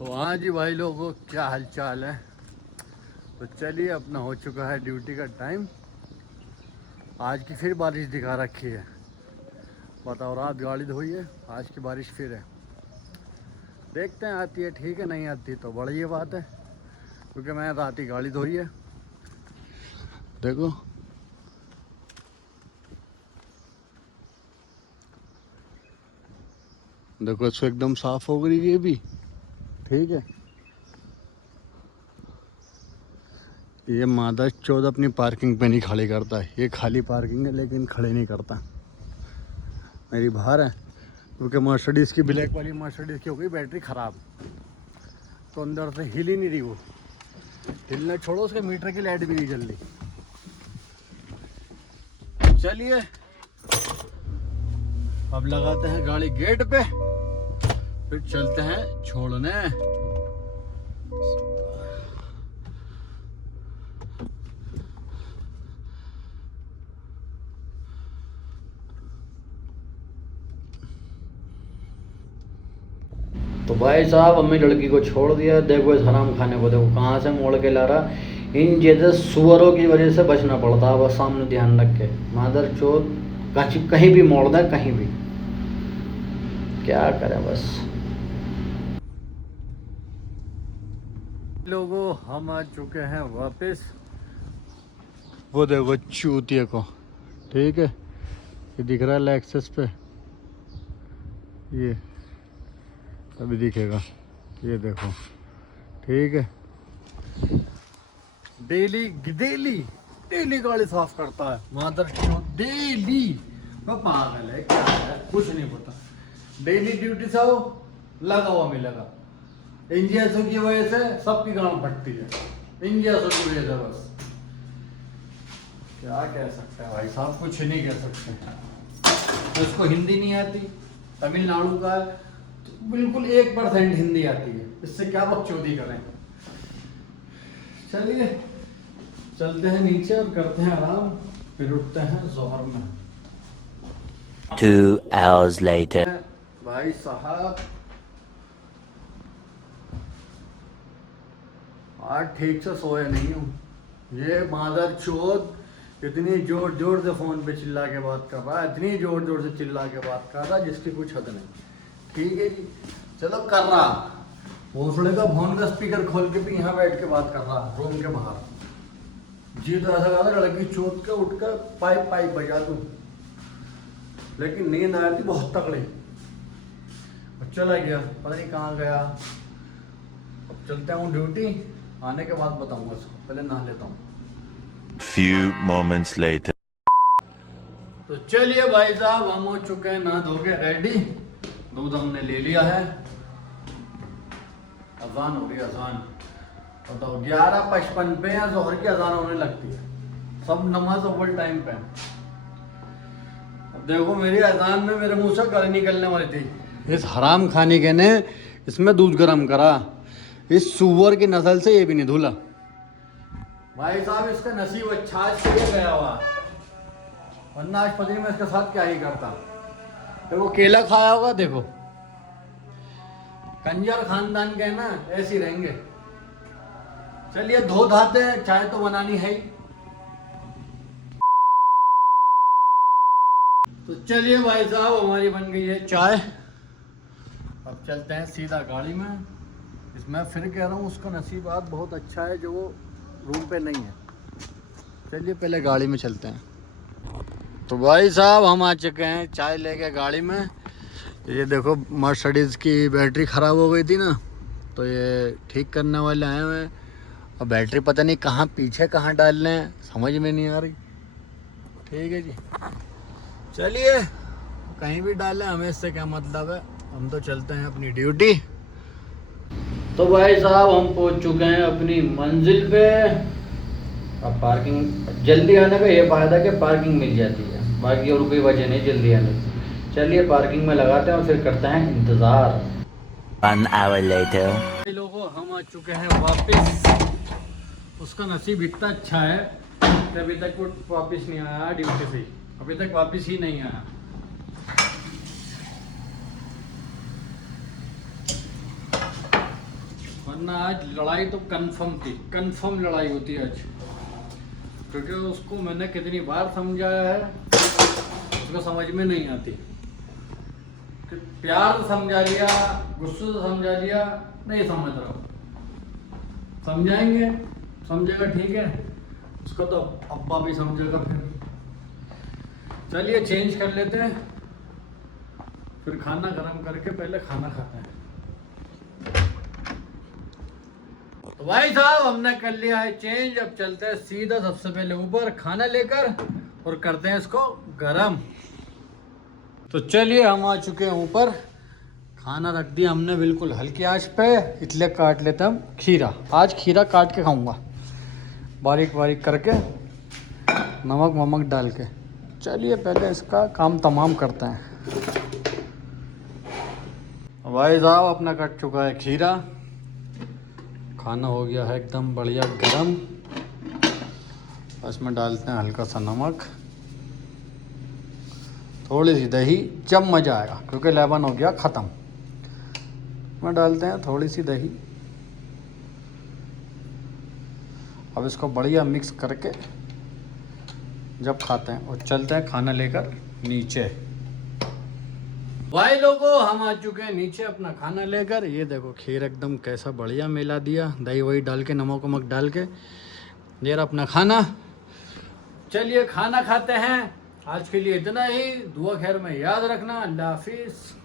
तो हाँ जी भाई लोगों, क्या हाल चाल है। तो चलिए, अपना हो चुका है ड्यूटी का टाइम। आज की फिर बारिश दिखा रखी है। बताओ, रात गाड़ी धोई है, आज की बारिश फिर है। देखते हैं, आती है ठीक है, नहीं आती तो बड़ी ये बात है, क्योंकि मैं रात ही गाड़ी धोई है। देखो देखो, इसको एकदम साफ हो गई ये भी। ठीक है, ये मादा चौदह अपनी पार्किंग पे नहीं खड़ी करता है। ये खाली पार्किंग है लेकिन खड़े नहीं करता। मेरी बाहर है, क्योंकि मर्सिडीज़ की ब्लैक वाली मर्सिडीज़ की हो गई बैटरी ख़राब, तो अंदर से हिल ही नहीं रही वो। हिलने छोड़ो, उसके मीटर की लाइट भी नहीं जल रही। चलिए, अब लगाते हैं गाड़ी गेट पे, फिर चलते हैं छोड़ने। तो भाई साहब, हमने लड़की को छोड़ दिया। देखो इस हराम खाने को, देखो कहाँ से मोड़ के ला रहा। इन जैसे सुअरों की वजह से बचना पड़ता है, बस सामने ध्यान रख के। मादर चोद कहीं भी मोड़ दे, कहीं भी। क्या करें बस। लोगों, हम आ चुके हैं वापस। वो देखो चूतिया को, ठीक है, ये दिख रहा है लेक्सस पे, ये अभी दिखेगा, ये देखो। ठीक है, डेली डेली डेली गाड़ी साफ करता है मादर चोद, डेली। वो पागल है क्या है, कुछ नहीं पता। डेली ड्यूटी से आओ, लगा हुआ मिलेगा। इंजैसों की वजह से सबकी गांव फटती है, इंजैसों की वजह से बस। क्या कह सकते हैं भाई साहब, कुछ नहीं कह सकते। तो उसको हिंदी नहीं आती, तमिलनाडु का है, तो बिल्कुल 1% हिंदी आती है, इससे क्या बकचोदी करें। चलिए, चलते हैं नीचे और करते हैं आराम, फिर उठते हैं जोहर में। 2 hours later. भाई साहब, आज ठीक से सोया नहीं हूँ। ये मादर चोद इतनी जोर जोर से फोन पे चिल्ला के बात कर रहा है, इतनी जोर जोर से चिल्ला के बात कर रहा है जिसकी कुछ हद नहीं। ठीक है जी, चलो कर रहा। भोसड़े का फोन का स्पीकर खोल के भी यहाँ बैठ के बात कर रहा, रूम के बाहर। जी तो ऐसा कहा था, लड़की चोद के उठ कर पाइप पाइप बजा दूँ, लेकिन नींद आ रही थी बहुत तगड़ी, चला गया, पता नहीं कहाँ गया। अब चलता हूँ ड्यूटी, आने के बाद बताऊंगा उसको, पहले नहा लेता हूँ। Few moments later. तो चलिए भाई साहब, हम हो चुके हैं नहा धो के रेडी। दूध हमने ले लिया है। अजान हो गई, अजान बताओ 11:55 पे या जोहर की अजान होने लगती है। सब नमाज अव्वल टाइम पे। अब देखो, मेरी अजान में मेरे मुंह से गाली निकलने वाली थी। इस हराम खाने के ने इसमें दूध गर्म करा। इस सुअर की नस्ल से ये भी नहीं धुला। भाई साहब, इसका नसीब अच्छा आज के लिए गया हुआ, वरना आज पता नहीं मैं इसके साथ क्या ही करता। देखो केला खाया होगा, देखो कंजर खानदान के ना ऐसे ही रहेंगे। चलिए धो धाते हैं, चाय तो बनानी है ही। तो चलिए भाई साहब, हमारी बन गई है चाय। अब चलते हैं सीधा गाड़ी में। इसमें फिर कह रहा हूँ, उसका नसीब आज बहुत अच्छा है जो वो रूम पे नहीं है। चलिए पहले गाड़ी में चलते हैं। तो भाई साहब, हम आ चुके हैं चाय लेके गाड़ी में। ये देखो, मर्सिडीज़ की बैटरी ख़राब हो गई थी ना, तो ये ठीक करने वाले आए हुए हैं। और बैटरी पता नहीं कहाँ पीछे कहाँ डालने हैं, समझ में नहीं आ रही। ठीक है जी, चलिए कहीं भी डालें, हमें इससे क्या मतलब है, हम तो चलते हैं अपनी ड्यूटी। तो भाई साहब, हम पहुंच चुके हैं अपनी मंजिल पे। अब पार्किंग जल्दी आने का ये फायदा कि पार्किंग मिल जाती है, बाकी और कोई वजह नहीं जल्दी आने की। चलिए पार्किंग में लगाते हैं और फिर करते हैं इंतज़ार। 1 hour later. लोगों, हम आ चुके हैं वापस। उसका नसीब इतना अच्छा है कि अभी तक वो वापस नहीं आया ड्यूटी से, अभी तक वापस ही नहीं आया। वरना आज लड़ाई तो कंफर्म थी, कंफर्म लड़ाई होती है आज, क्योंकि उसको मैंने कितनी बार समझाया है, उसको समझ में नहीं आती। कि प्यार से समझा लिया, गुस्से से समझा लिया, नहीं समझ रहा। समझाएंगे, समझेगा ठीक है, उसको तो अब्बा भी समझेगा फिर। चलिए चेंज कर लेते हैं, फिर खाना गरम करके पहले खाना खाते हैं। तो भाई साहब हमने कर लिया है चेंज, अब चलते हैं सीधा सबसे पहले ऊपर खाना लेकर और करते हैं इसको गरम। तो चलिए हम आ चुके हैं ऊपर, खाना रख दिया हमने बिल्कुल हल्की आंच पे, इसलिए काट लेते हैं हम खीरा। आज खीरा काट के खाऊंगा बारीक बारीक करके, नमक वमक डाल के। चलिए पहले इसका काम तमाम करते हैं। भाई साहब अपना कट चुका है खीरा, खाना हो गया है एकदम बढ़िया गरम। इसमें डालते हैं हल्का सा नमक, थोड़ी सी दही, जब मज़ा आएगा क्योंकि लेमन हो गया ख़त्म। में डालते हैं थोड़ी सी दही। अब इसको बढ़िया मिक्स करके जब खाते हैं, और चलते हैं खाना लेकर नीचे। भाई लोगों हम आ चुके हैं नीचे अपना खाना लेकर। ये देखो खीर एकदम कैसा बढ़िया मिला दिया, दही वही डाल के, नमक वमक डाल के। ये रहा अपना खाना। चलिए खाना खाते हैं। आज के लिए इतना ही। दुआ खैर में याद रखना। अल्लाह हाफिज़।